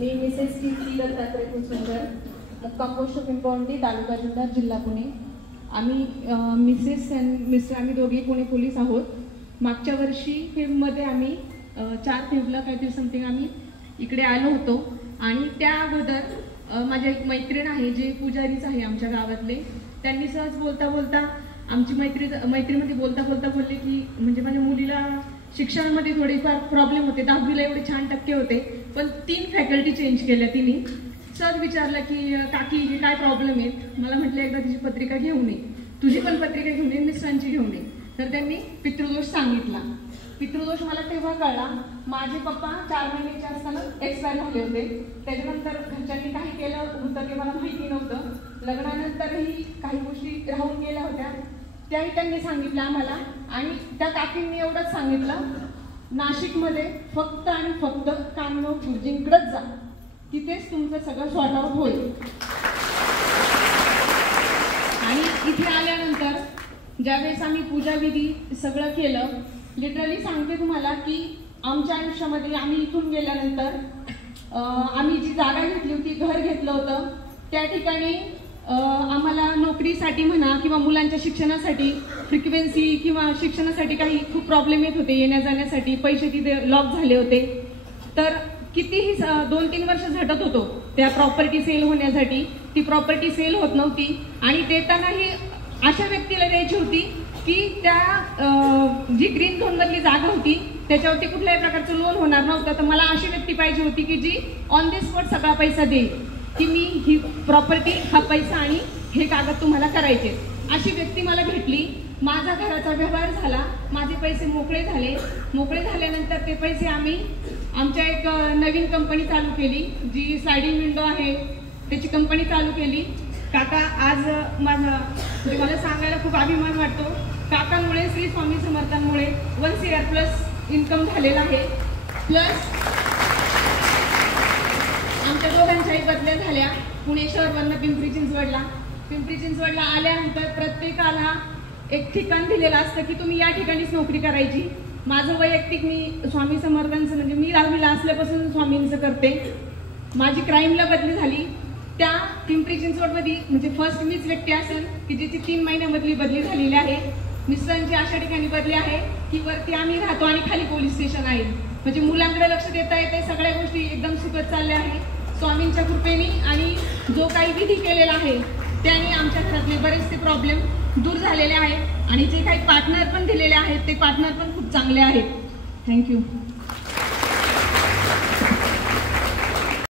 मी Mrs कीर्ती दत्तात्रय कुलसुंदर, मुक्काम post Pimpalwandi, तालुका जुन्नर, जिल्हा पुणे। आम्ही मिसेस आणि मिस्टर आम्ही दोघे पुणे पोलीस आहोत। मागच्या वर्षी फेब्रुवारीमध्ये आम्ही 4 फेब्रुवारीला काहीतरी समथिंग आम्ही इकडे आलो होतो आणि त्या अगोदर माझ्या एक मैत्रीण आहे जे पुजारीच आहे आमच्या गावातले, त्यांनी सहज बोलता बोलता आमची मैत्रीमध्ये बोलता बोलता बोलले की म्हणजे माझ्या मुलीला शिक्षणामध्ये थोडेफार प्रॉब्लेम होते, 10वीला एवढे छान टक्के होते पण 3 फॅकल्टी चेंज केल्या तिने। सहज विचारलं की काकी हे काय प्रॉब्लेम आहेत, मला म्हटलं एकदा तिची पत्रिका घेऊन ये, तुझी पण पत्रिका घेऊन ये, मिस्टरांची घेऊन ये। तर त्यांनी पितृदोष सांगितला। पितृदोष मला तेव्हा कळला, माझे पप्पा 4 महिन्याचे असताना एक्सपायर झाले होते। त्याच्यानंतर घरच्यांनी काही केलं होतं ते मला माहिती नव्हतं, लग्नानंतरही काही गोष्टी राहून गेल्या होत्या त्याही त्यांनी सांगितलं आम्हाला। आणि त्या काकींनी एवढंच सांगितलं, नाशिकमध्ये फक्त आणि फक्त कामनव गुरुजींकडेच जा, तिथेच तुमचं सगळं सॉर्ट आउट होईल। आणि इथे आल्यानंतर ज्यावेळेस आम्ही पूजाविधी सगळं केलं, लिटरली सांगते तुम्हाला की आमच्या आयुष्यामध्ये आम्ही इथून गेल्यानंतर आम्ही जी जागा घेतली होती, घर घेतलं होतं, त्या ठिकाणी आम्हाला नोकरीसाठी म्हणा किंवा मुलांच्या शिक्षणासाठी फ्रिक्वेन्सी किंवा शिक्षणासाठी काही खूप प्रॉब्लेम येत होते, येण्या जाण्यासाठी पैसे तिथे लॉक झाले होते। तर कितीही 2-3 वर्ष झटत होतो त्या प्रॉपर्टी सेल होण्यासाठी, ती प्रॉपर्टी सेल होत नव्हती आणि देतानाही अशा व्यक्तीला द्यायची होती की त्या जी ग्रीन झोन मधली जागा होती त्याच्यावरती कुठल्याही प्रकारचं लोन होणार नव्हतं। तर मला अशी व्यक्ती पाहिजे होती की जी ऑन द स्पॉट सगळा पैसा देईल, की मी ही प्रॉपर्टी, हा पैसा आणि हे कागद तुम्हाला करायचे। अशी व्यक्ती मला भेटली, माझा घराचा व्यवहार झाला, माझे पैसे मोकळे झाले। मोकळे झाल्यानंतर ते पैसे आम्ही आमच्या एक नवीन कंपनी चालू केली, जी स्लायडिंग विंडो आहे त्याची कंपनी चालू केली। काका आज मला सांगायला खूप अभिमान वाटतो, काकांमुळे श्री स्वामी समर्थांमुळे 1 CR+ इन्कम झालेला आहे। प्लस आमच्या दोघांच्याही बदल्या झाल्या पुणे शहरवरनं पिंपरी चिंचवडला आल्यानंतर प्रत्येकाला एक ठिकाण दिलेलं असतं की तुम्ही या ठिकाणीच नोकरी करायची। माझं वैयक्तिक मी स्वामी समर्थांचं म्हणजे मी 10वीला असल्यापासून स्वामींचं करते। माझी क्राईमला बदली झाली, त्या पिंपरी चिंचवडमध्ये म्हणजे फर्स्ट मीच व्यक्ती असेल की जिची 3 महिन्यामधली बदली झालेली आहे। मिस्टरांची अशा ठिकाणी बदली आहे की वरती आम्ही राहतो आणि खाली पोलीस स्टेशन आहे, म्हणजे मुलांकडे लक्ष देता येते, सगळ्या गोष्टी एकदम सुखद चालल्या आहे स्वामींच्या कृपेने। आणि जो काही विधी केलेला आहे त्याने आमच्या घरातले बरेचसे प्रॉब्लेम दूर झालेले आहेत आणि जे काही पार्टनर पण दिलेले आहेत ते पार्टनर पण खूप चांगले आहेत। थँक्यू।